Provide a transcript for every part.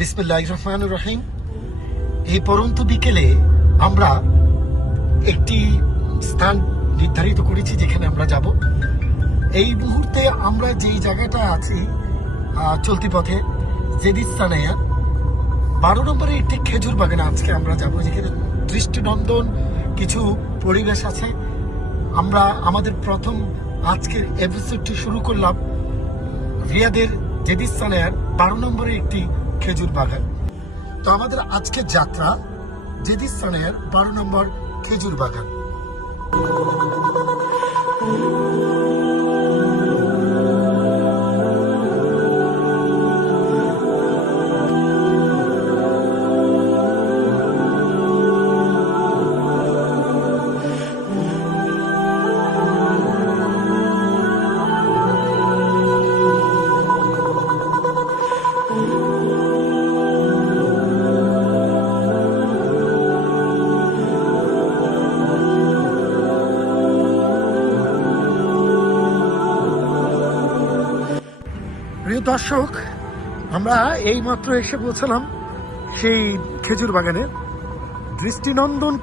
বিসমিল্লাহির রহমানির রহিম। এই পরন্ত বিকেলে আমরা একটি স্থান নির্ধারিত করেছি যেখানে আমরা যাব। এই মুহূর্তে আমরা যেই জায়গাটা আছি চলতি পথে জেদিস্তানায়া 12 নম্বরে একটি খেজুর বাগানে আজকে আমরা যাব, যেখানে দৃষ্টিনন্দন কিছু পরিবেশ আছে। আমরা আমাদের প্রথম আজকের এপিসোডটি শুরু করলাম রিয়াদের জেদিস্তানায়ার 12 নম্বরে একটি খেজুর বাগান। তো আমাদের আজকের যাত্রা জেদিস্তানায়ার 12 নম্বর খেজুর বাগান। প্রিয় দর্শক, আমরা এইমাত্র এসে পৌঁছলাম সেই খেজুর বাগানে। দৃষ্টিনন্দন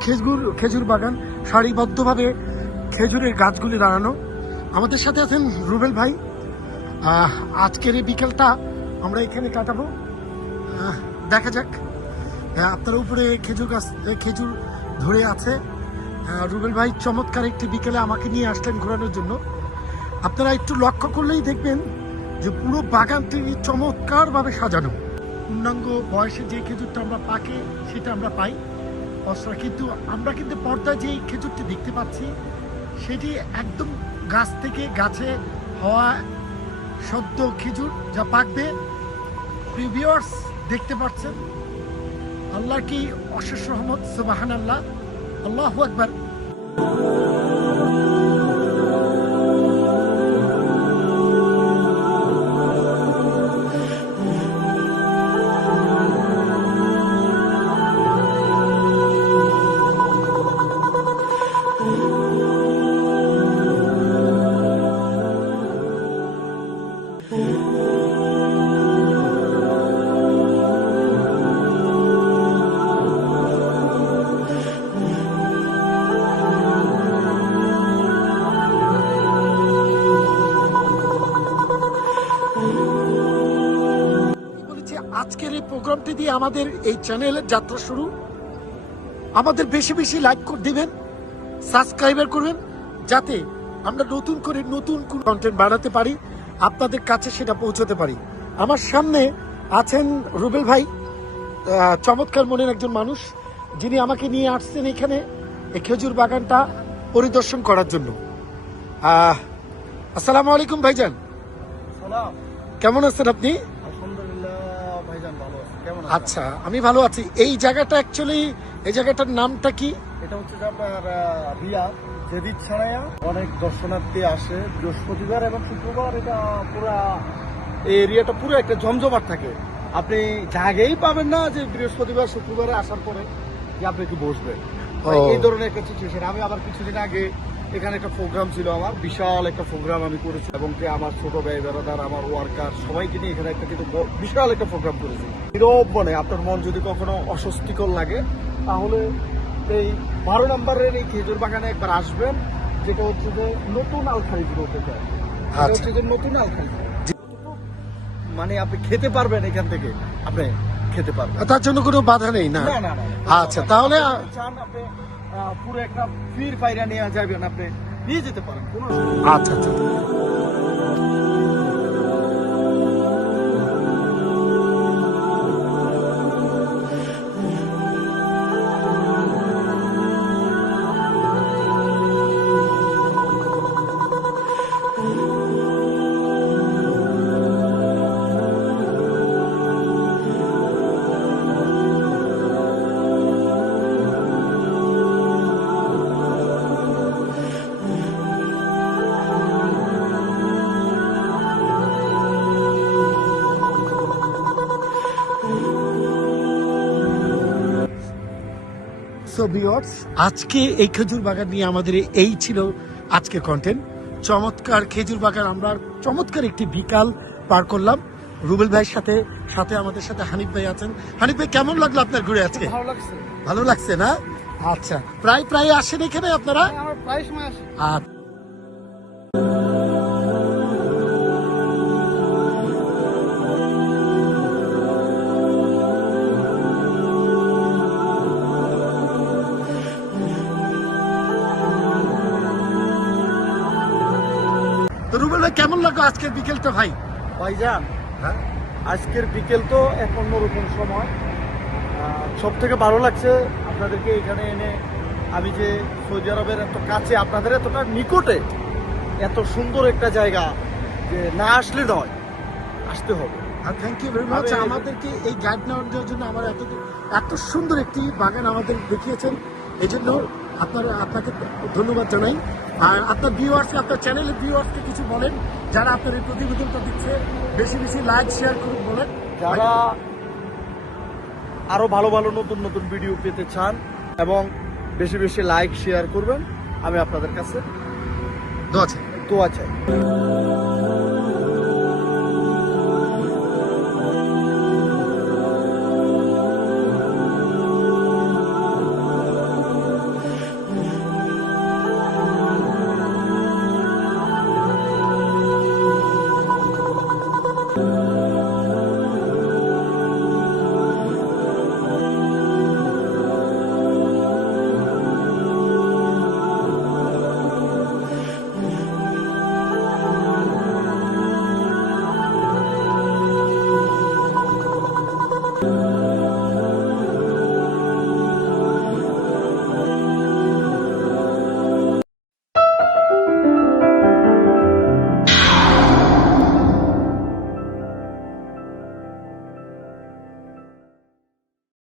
খেজুর বাগান, সারিবদ্ধভাবে খেজুরের গাছগুলি দাঁড়ানো। আমাদের সাথে আছেন রুবেল ভাই। আজকের এই বিকেলটা আমরা এখানে কাটাবো। দেখা যাক। আপনার উপরে খেজুর ধরে আছে। রুবেল ভাই চমৎকার একটি বিকেলে আমাকে নিয়ে আসলেন ঘোরানোর জন্য। আপনারা একটু লক্ষ্য করলেই দেখবেন যে পুরো বাগানটি চমৎকারভাবে সাজানো। পূর্ণাঙ্গ বয়সে যে খেজুরটা আমরা পাকে সেটা আমরা পাই অস্ত্র, কিন্তু আমরা কিন্তু পর্দায় যে খেজুরটি দেখতে পাচ্ছি সেটি একদম গাছ থেকে গাছে হওয়া সদ্য খেজুর, যা পাকবে। ভিউয়ার্স দেখতে পাচ্ছেন, আল্লাহর কি অশেষ রহমত, সুবহানাল্লাহ, আল্লাহু আকবার। আজকের এই প্রোগ্রামটি দিয়ে আমাদের এই চ্যানেলের যাত্রা শুরু। আমাদের বেশি বেশি লাইক করে দিবেন, সাবস্ক্রাইবার করবেন, যাতে আমরা নতুন করে নতুন কোন কন্টেন্ট বানাতে পারি, আপনাদের কাছে সেটা পৌঁছতে পারি। আমার সামনে আছেন রুবেল ভাই, চমৎকার মনের একজন মানুষ, যিনি আমাকে নিয়ে আসছেন এখানে এই খেজুর বাগানটা পরিদর্শন করার জন্য। আসসালামু আলাইকুম ভাইজান। কেমন আছেন আপনি? আচ্ছা, আমি ভালো আছি। এই জায়গাটা অ্যাকচুয়ালি, এই জায়গাটার নামটা কি? এটা হচ্ছে আপনার রিয়াদ জেদিস্তানায়া। অনেক দর্শনার্থী আসে বৃহস্পতিবার এবং শুক্রবার। এটা পুরো এই এরিয়াটা পুরো একটা জমজমাট থাকে। আপনি জায়গায় পাবেন না যে বৃহস্পতিবার শুক্রবারে আসার পরে যে আপনি একটু বসবেন, এই ধরনের একটা সিচুয়েশন। আমি আবার কিছুদিন আগে এখানে একটা প্রোগ্রাম ছিল, আমার বিশাল একটা প্রোগ্রাম আমি করেছি, এবং আমার ছোট ভাই বেড়াদার, আমার ওয়ার্কার সবাইকে নিয়ে এখানে একটা কিন্তু বিশাল একটা প্রোগ্রাম করেছি। নীরব মনে আপনার মন যদি কখনো অস্বস্তিকর লাগে, তাহলে এই 12 নম্বরের এই খেজুর বাগানে একবার আসবেন, যেটা হচ্ছে যে নতুন আলখারিজ বলতে চাই। হচ্ছে যে নতুন আলখারিজ, মানে আপনি খেতে পারবেন, এখান থেকে আপনি খেতে পারবেন, তার জন্য কোনো বাধা নেই না? না। আচ্ছা, তাহলে চান আপনি পুরো একটা ফির পায়রা নিয়ে যাবেন, আপনি নিয়ে যেতে পারেন, কোনো আচ্ছা আচ্ছা। সো ভিউয়ার্স, আজকে এই খেজুর বাগান নিয়ে আমাদের এই ছিল আজকের কন্টেন্ট। চমৎকার খেজুর বাগান, আমরা চমৎকার একটি বিকাল পার করলাম রুবেল ভাইয়ের সাথে। সাথে আমাদের সাথে হানিফ ভাই আছেন। হানিফ ভাই কেমন লাগলো আপনার ঘুরে আজকে? ভালো লাগছে। ভালো লাগছে না? আচ্ছা, প্রায় প্রায় আসেন এখানে আপনারা? আমার প্রায় সময় আসি। আচ্ছা। তো রুবেল ভাই কেমন লাগলো আজকের বিকেলটা ভাই? ভাইজান, হ্যাঁ, আজকের বিকেল তো এক অন্যরকম সময়। সব থেকে ভালো লাগছে আপনাদেরকে এখানে এনে। আমি যে সৌদি আরবের এত কাছে, আপনাদের এতটা নিকটে, এত সুন্দর একটা জায়গা, যে না আসলে নয়, আসতে হবে। Thank you very much. আমি- আমাদেরকে এই গাইড নেওয়ার জন্য আমার এত সুন্দর একটি বাগান আমাদের দেখিয়েছেন, এই জন্য আপনাকে ধন্যবাদ জানাই। আর আপনার ভিউয়ার্স, আপনার চ্যানেলের ভিউয়ার্সকে কিছু বলেন, যারা আপনার এই প্রতিবেদনটা দিচ্ছে, বেশি বেশি লাইক শেয়ার করুন বলেন। যারা আরো ভালো ভালো নতুন নতুন ভিডিও পেতে চান এবং বেশি বেশি লাইক শেয়ার করবেন, আমি আপনাদের কাছে দোয়া চাই। দোয়া চাই।